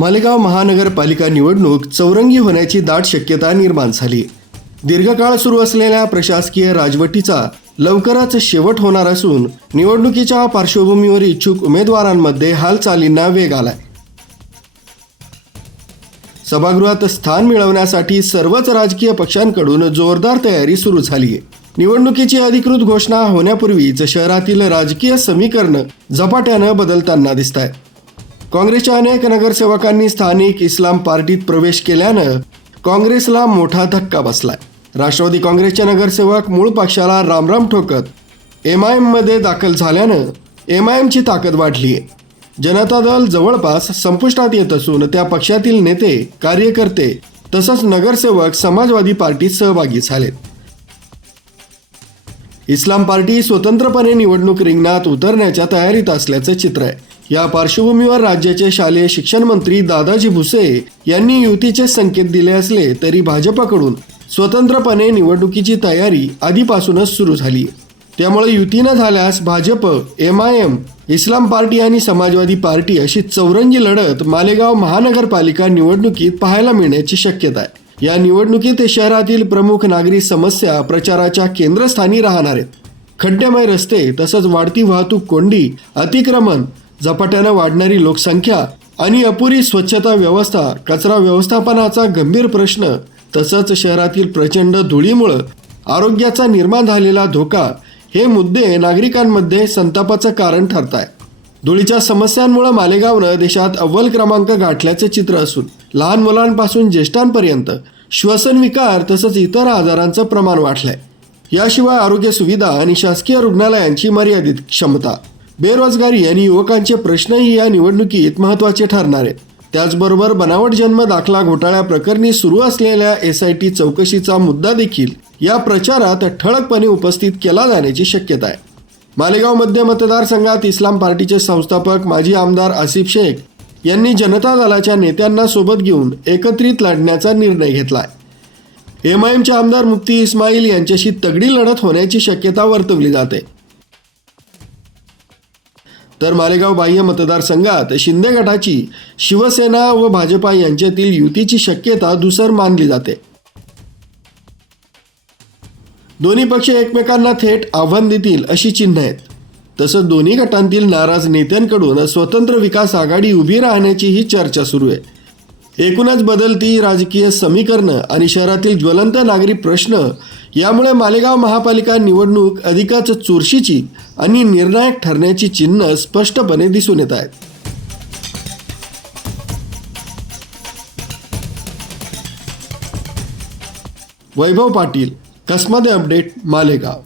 मालेगाव महानगरपालिका निवडणूक चौरंगी होण्याची दाट शक्यता निर्माण झाली. दीर्घकाळ सुरू असलेल्या प्रशासकीय राजवटीचा लवकरच शेवट होणार असून निवडणुकीच्या पार्श्वभूमीवर इच्छुक उमेदवारांमध्ये हालचालींना वेग आलाय. सभागृहात स्थान मिळवण्यासाठी सर्वच राजकीय पक्षांकडून जोरदार तयारी सुरू झाली आहे. निवडणुकीची अधिकृत घोषणा होण्यापूर्वीच शहरातील राजकीय समीकरण झपाट्यानं बदलताना दिसत आहे. काँग्रेसच्या अनेक नगरसेवकांनी स्थानिक इस्लाम पार्टीत प्रवेश केल्यानं काँग्रेसला मोठा धक्का बसलाय. राष्ट्रवादी काँग्रेसचे नगरसेवक मूळ पक्षाला रामराम ठोकत MIMमध्ये दाखल झाल्यानं MIMची ताकद वाढली आहे. जनता दल जवळपास संपुष्टात येत असून त्या पक्षातील नेते, कार्यकर्ते तसंच नगरसेवक समाजवादी पार्टीत सहभागी झालेत. इस्लाम पार्टी स्वतंत्रपणे निवडणूक रिंगणात उतरण्याच्या तयारीत असल्याचं चित्र आहे. या पार्श्वभूमीवर राज्याचे शालेय शिक्षण मंत्री दादाजी भुसे यांनी युतीचे संकेत दिले असले तरी भाजपकडून स्वतंत्रपणे निवडणुकीची तयारी आधीपासूनच सुरू झाली आहे. त्यामुळे युती न झाल्यास भाजप, MIM, इस्लाम पार्टी आणि समाजवादी पार्टी अशी चौरंगी लढत मालेगाव महानगरपालिका निवडणुकीत पाहायला मिळण्याची शक्यता आहे. या निवडणुकीत शहरातील प्रमुख नागरी समस्या प्रचाराच्या केंद्रस्थानी राहणार आहेत. खड्डेमय रस्ते तसंच वाढती वाहतूक कोंडी, अतिक्रमण, झपाट्यानं वाढणारी लोकसंख्या आणि अपुरी स्वच्छता व्यवस्था, कचरा व्यवस्थापनाचा गंभीर प्रश्न तसंच शहरातील प्रचंड धुळीमुळे आरोग्याचा निर्माण झालेला धोका हे मुद्दे नागरिकांमध्ये संतापाचं कारण ठरत आहे. धुळीच्या समस्यांमुळे मालेगावनं देशात अव्वल क्रमांक गाठल्याचं चित्र असून लहान मुलांपासून ज्येष्ठांपर्यंत श्वसन विकार तसंच इतर आजारांचं प्रमाण वाढलंय. याशिवाय आरोग्य सुविधा आणि शासकीय रुग्णालयांची मर्यादित क्षमता, बेरोजगारी आणि युवकांचे प्रश्नही या निवडणुकीत महत्त्वाचे ठरणार आहेत. त्याचबरोबर बनावट जन्म दाखला घोटाळ्याप्रकरणी सुरू असलेल्या SIT चौकशीचा मुद्दा देखील या प्रचारात ठळकपणे उपस्थित केला जाण्याची शक्यता आहे. मालेगाव मध्य मतदारसंघात इस्लाम पार्टीचे संस्थापक माजी आमदार आसिफ शेख यांनी जनता दलाच्या नेत्यांना सोबत घेऊन एकत्रित लढण्याचा निर्णय घेतला आहे. MIMचे आमदार मुफ्ती इस्माईल यांच्याशी तगडी लढत होण्याची शक्यता वर्तवली जाते. तर मालेगाव बाह्य मतदारसंघात शिंदे गटाची शिवसेना व भाजपा यांच्यातील युतीची शक्यता धुसर मानली जाते. दोन्ही पक्ष एकमेकांना थेट आव्हान देतील अशी चिन्ह आहेत. तसंच दोन्ही गटांतील नाराज नेत्यांकडून स्वतंत्र विकास आघाडी उभी राहण्याचीही चर्चा सुरू आहे. एकूणच बदलती राजकीय समीकरणं आणि शहरातील ज्वलंत नागरी प्रश्न यामुळे मालेगाव महापालिका निवडणूक अधिकच चुरशीची आणि निर्णायक ठरण्याची चिन्ह स्पष्टपणे दिसून येत आहेत. वैभव पाटील, कसमध्ये अपडेट, मालेगाव.